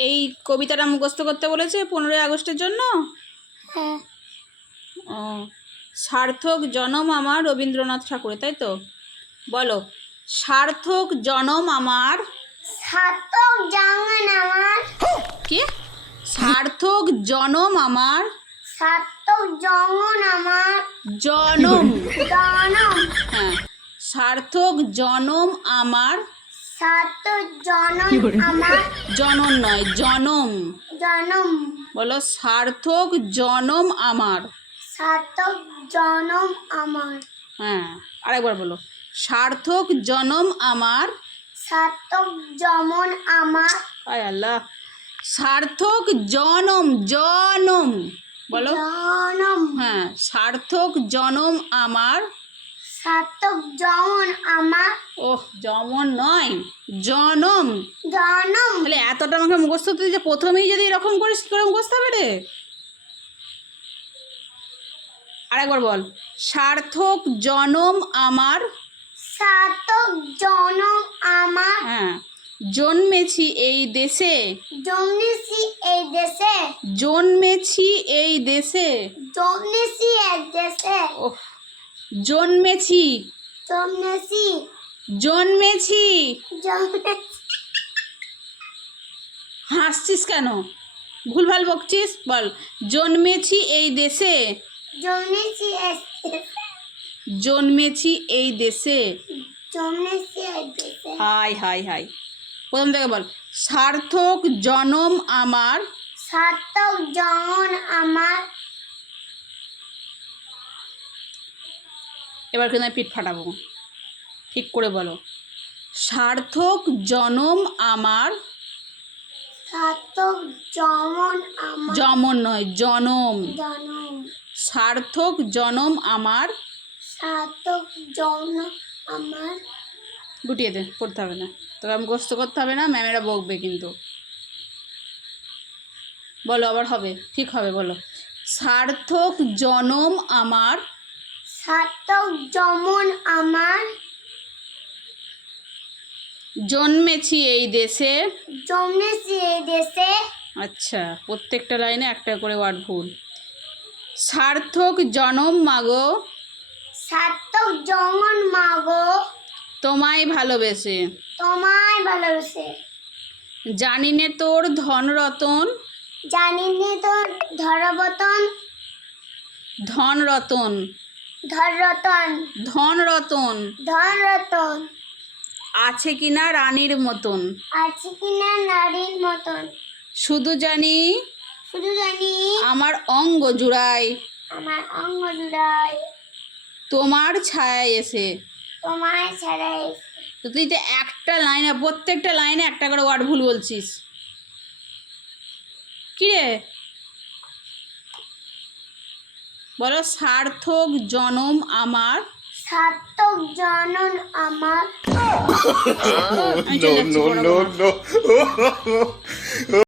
এই কবিতাটা মুখস্থ করতে বলেছে 15ই আগস্টের জন্য। হ্যাঁ। ও, সার্থক জনম আমার রবীন্দ্রনাথ ঠাকুরের, তাই তো? বলো, সার্থক জনম আমার। সার্থক জনম আমার। কি? সার্থক জনম আমার। সার্থক জনম আমার। জনম। জনম। হ্যাঁ, সার্থক জনম আমার। সার্থক জনম আমার। জনম নয়, জনম। জনম। বলো, সার্থক জনম আমার। সার্থক জনম আমার। হ্যাঁ, আরেকবার বলো, সার্থক জনম আমার। সার্থক জনম আমার। আয় আল্লাহ, সার্থক জনম। জনম বলো। জনম। হ্যাঁ, সার্থক জনম আমার। সার্থক জনম আমার। ওহ, জমন নয়, জনম। জনম। তাহলে এতটা আমাকে মুখস্থ করতে যে প্রথমেই যদি এরকম করিস কি করে মুখস্থ হবে রে? আরেকবার বল, সার্থক জনম আমার। সার্থক জনম আমার। হ্যাঁ, জন্মেছি এই দেশে। জন্মেছি এই দেশে। জন্মেছি এই দেশে। জন্মেছি এই দেশে। ওহ, জন্মেছি। জন্মেছি। জন্মেছি। জন্মেছি। হাসছিস কেন? ভুলভাল বকছিস। বল, জন্মেছি এই দেশে। জন্মেছি এই দেশে। জন্মেছি এই দেশে। জন্মেছি এই দেশে। হাই হাই হাই, প্রথম থেকে বল, সার্থক জনম আমার। সার্থক জনম আমার। এবার কিন্তু আমি পিঠ ফাটাবো, ঠিক করে বলো, সার্থক জনম আমার। সার্থক জনম আমার। জমন নয়, জনম। জনম। সার্থক জনম আমার। সার্থক জনম আমার। গুটিয়ে দে, পড়তে হবে না, তোরা মুখস্থ করতে হবে না, ম্যামেরা বকবে কিন্তু। বলো, আবার হবে, ঠিক হবে, বলো, সার্থক জনম আমার। সার্থক জনম আমার। জন্মেছি এই দেশে। জন্মেছি এই দেশে। আচ্ছা, প্রত্যেকটা লাইনে একটা করে ওয়ার্ড ভুল। সার্থক জনম মাগো। সার্থক জনম মাগো। তোমায় ভালোবেসে। তোমায় ভালোবেসে। জানি নে তোর ধন রতন। জানি নে তোর ধরবতন। ধন রতন। ধররতন। ধন রতন। ধনরতন। আছে কিনা রানীর মতন। আছে কিনা নারীর মতন। শুধু জানি শুধু জানি আমার অঙ্গ জুড়ায় আমার অঙ্গ জুড়ায় তোমার ছায়া এসে। তোমায় ছাড়াই। তো তুই তো একটা লাইনে, প্রত্যেকটা লাইনে একটা করে ওয়ার্ড ভুল বলছিস। কি রে? বলো, সার্থক জনম আমার। সার্থক জনম আমার। আমি চলে যাচ্ছি, পড়াবো না।